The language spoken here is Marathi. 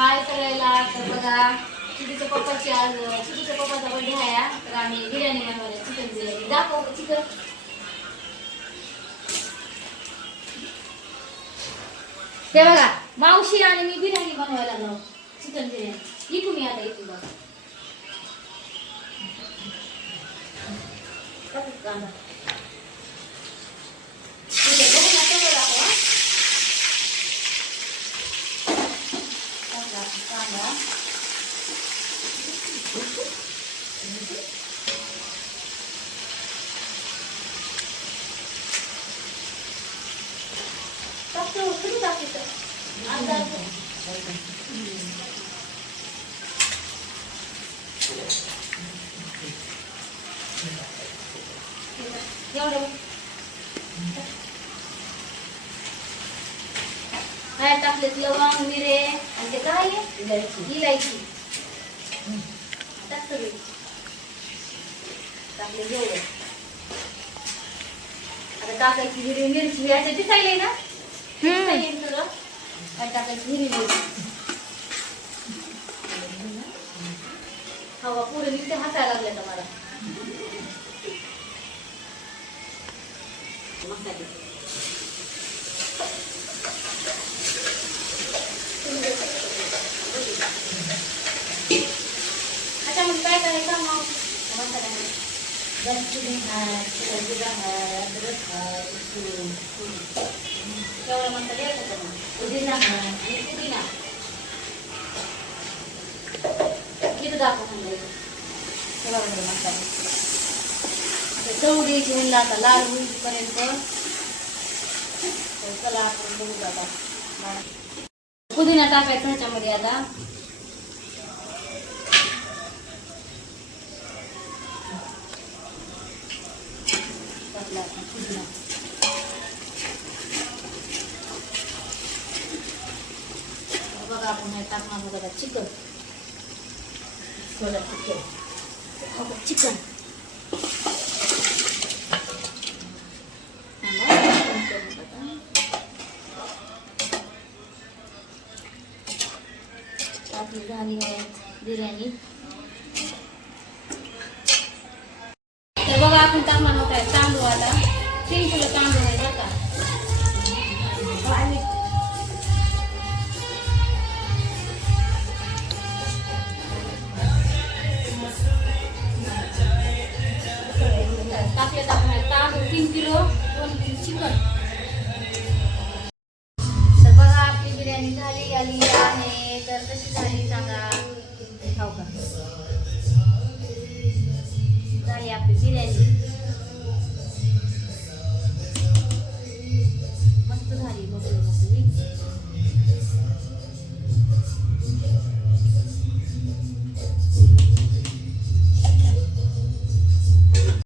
हाय सगळ्याला. तर बघा चिकीच्या पप्पाची आज चिकीच्या पप्पाचा बर्थडे आहे. तर आम्ही बिर्याणी बनवली, चिकन बिर्याणी. दाखव चिकन. ते बघा मावशी आणि मी बिर्याणी बनवायला लागलो, चिकन बिर्याणी. इकू मी आता इकू बघा. कांदा काय टाकलेत लवंग मिरे आणि ते काय इलायची टाकले जेवढं. आता टाकायची हिरवी मिरची याच्या दिसायला ना सगळं काय टाकायची हिरवी मिरची. हवा पुढे नुसते हसायला लागले तर मला. अच्छा मग काय करायचं मग एवढं म्हणता द्यायचं मग पुदिना आणि पुदिना किती दाखव मसाला चव द्यायची म्हणलं आता लाल होईपर्यंत. चला आपण बघू आता पुदिना टाकायचा ह्याच्यामध्ये. आता टाकला पुदिना. बघा आपण टाकणार बघा चिकन. चिकन आपली झाली आहे बिर्याणी. तर बघा आपण टाकणार होत आहे तांदूळ. आता 3 किलो तांदूळ आहे बघा. टाकले टाकणार तांदूळ 3 किलो 2 किलो चिकन. तर बघा आपली बिर्याणी झाली आली आहे. तर कशी झाली सांगा. खाऊ का झाली आपली बिर्याणी.